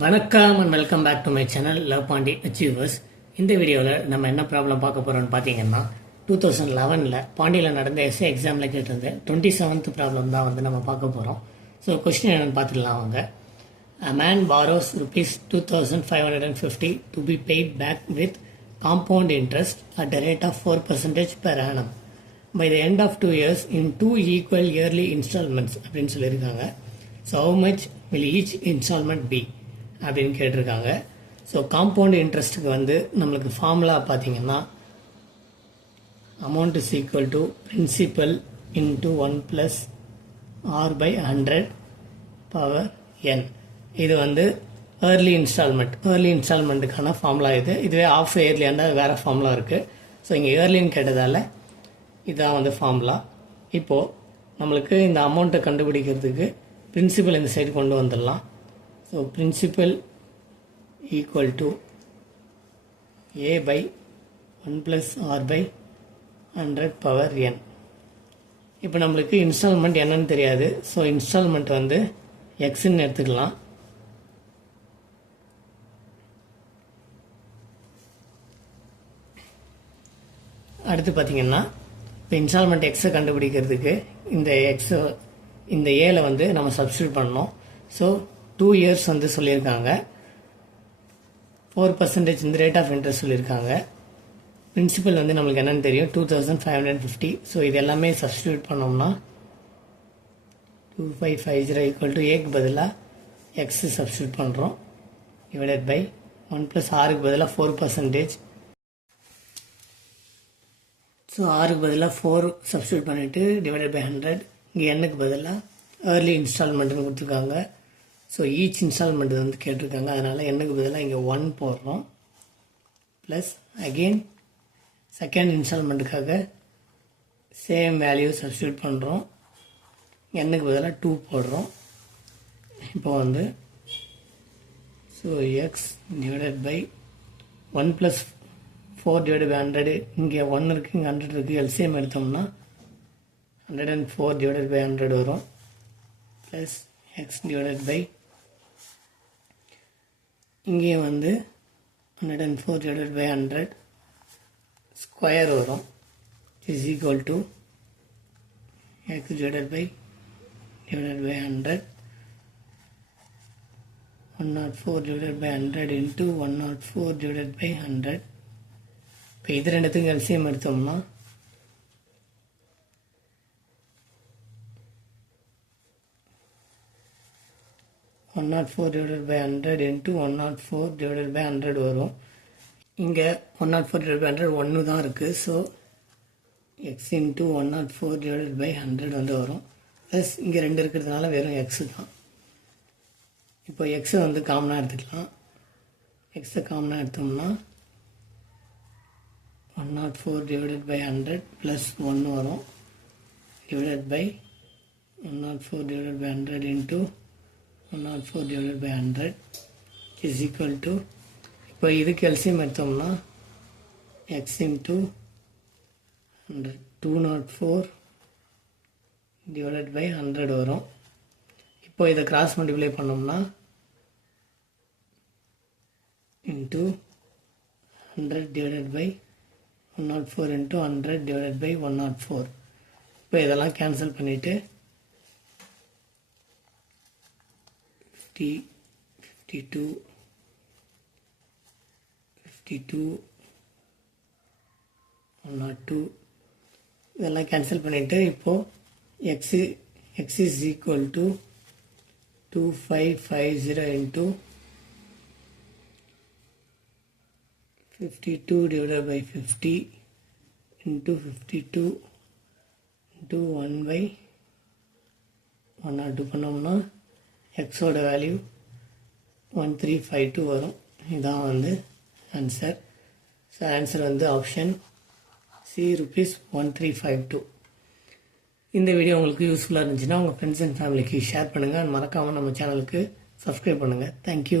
வணக்கம் and welcome back to my channel love Pandi achievers. இந்த வீடியோவில் நம்ம என்ன ப்ராப்ளம் பார்க்க போகிறோம்னு பார்த்தீங்கன்னா 2011 பாண்டியில் நடந்த எஸ்ஏ எக்ஸாமில் கேட்டிருந்த 27th ப்ராப்ளம் தான் நம்ம பார்க்க போகிறோம். ஸோ கொஸ்டின் என்னென்னு பார்த்துக்கலாம் அவங்க. A man borrows rupees 2,550 to be paid back with compound interest at a rate of 4% per annum by the end of 2 years in 2 equal yearly installments அப்படின்னு சொல்லியிருக்காங்க. So how much will each installment be அப்படின்னு கேட்டிருக்காங்க. So compound இன்ட்ரெஸ்ட்டுக்கு நம்மளுக்கு formula பார்த்தீங்கன்னா amount is equal to principal into 1 + r/100 power n. இது yearly இன்ஸ்டால்மெண்ட்டுக்கான formula. இதுவே half இயர்லியாண்டா வேறு ஃபார்முலா இருக்குது. ஸோ இங்கே ஏர்லின்னு கேட்டதால் இதுதான் ஃபார்முலா. இப்போது நம்மளுக்கு இந்த அமௌண்ட்டை கண்டுபிடிக்கிறதுக்கு பிரின்சிபல் இந்த சைடு கொண்டு வந்துடலாம். So principal equal to a by 1 + r/100 power n. இப்போ நம்மளுக்கு இன்ஸ்டால்மெண்ட் என்னன்னு தெரியாது. ஸோ இன்ஸ்டால்மெண்ட் எக்ஸ்ன்னு எடுத்துக்கலாம். அடுத்து பார்த்தீங்கன்னா இப்போ இன்ஸ்டால்மெண்ட் எக்ஸை கண்டுபிடிக்கிறதுக்கு இந்த ஏல நம்ம சப்ஸ்டியூட் பண்ணணும். ஸோ 2 years சொல்லியிருக்காங்க. 4% இந்த ரேட் ஆஃப் இன்ட்ரெஸ்ட் சொல்லியிருக்காங்க. பிரின்சிபல் நம்மளுக்கு என்னன்னு தெரியும் 2,550. ஸோ இது எல்லாமே சப்ஸ்டியூட் பண்ணோம்னா 2550 ஈக்குவல் டு ஏக்கு பதிலாக எக்ஸ் சப்ஸ்டியூட் பண்ணுறோம். டிவைடட் பை 1 + ஆருக்கு பதிலாக 4%. ஸோ ஆருக்கு பதிலாக 4 சப்ஸ்டியூட் பண்ணிவிட்டு டிவைடட் பை 100. இங்கே எண்ணுக்கு பதிலாக ஏர்லி இன்ஸ்டால்மெண்ட்டுன்னு கொடுத்துருக்காங்க. ஸோ ஈச் இன்ஸ்டால்மெண்ட் கேட்டிருக்காங்க. அதனால் எண்ணுக்கு பதிலாக இங்கே 1 போடுறோம். ப்ளஸ் அகெயின் செகண்ட் இன்ஸ்டால்மெண்ட்டுக்காக சேம் வேல்யூ சப்ஸ்டியூட் பண்ணுறோம். எண்ணுக்கு பதிலாக 2 போடுறோம். இப்போ so x divided by 1 + 4 divided by 100. இங்கே 1 இருக்குது, இங்கே 100 இருக்குது. எல்சிஎம் எடுத்தோம்னா 104 டிவைடட் பை 100 வரும். ப்ளஸ் எக்ஸ் டிவைடட் பை இங்கே 104 டிவைடட் பை 100 ஸ்கொயர் வரும். Is equal to X divided by 100 104 divided by 100 into 104 divided by 100. இப்போ இது ரெண்டுத்துக்கும் எல்சிஎம் எடுத்தோம்னா 104 divided by 100 into 104 divided by 100 வரும். இங்கே 104 divided by 100 1 தான் இருக்குது. So x into 104 divided by 100 வரும். ப்ளஸ் இங்கே 2 இருக்கிறதுனால வெறும் எக்ஸு தான். இப்போ எக்ஸை காமனாக எடுத்துக்கலாம். எக்ஸை காமனாக எடுத்தோம்னா 104 divided by 100 ப்ளஸ் 1 வரும். Divided by 104 divided by 100 into 104 divided by 100 is equal to இப்போ இதுக்கு எல்சிஎம் எடுத்தோம்னா x into 100 204 divided by 100 வரும். இப்போ இதை கிராஸ் மல்டிப்ளை பண்ணோம்னா into 100 divided by 104 into 100 divided by 104. இப்போ இதெல்லாம் கேன்சல் பண்ணிவிட்டு 52 102 இதெல்லாம் கேன்சல் பண்ணிவிட்டு இப்போது x is equal to 2550 into 52 divided by 50 into 52 into 1/102 பண்ணோம்னா எக்ஸோட வேல்யூ 1352 வரும். இதான் answer. So answer option C ₹1352. இந்த வீடியோ உங்களுக்கு யூஸ்ஃபுல்லாக இருந்துச்சுன்னா உங்கள் ஃப்ரெண்ட்ஸ் அண்ட் ஃபேமிலிக்கு ஷேர் பண்ணுங்கள். மறக்காமல் நம்ம சேனலுக்கு சப்ஸ்கிரைப் பண்ணுங்கள். தேங்க்யூ.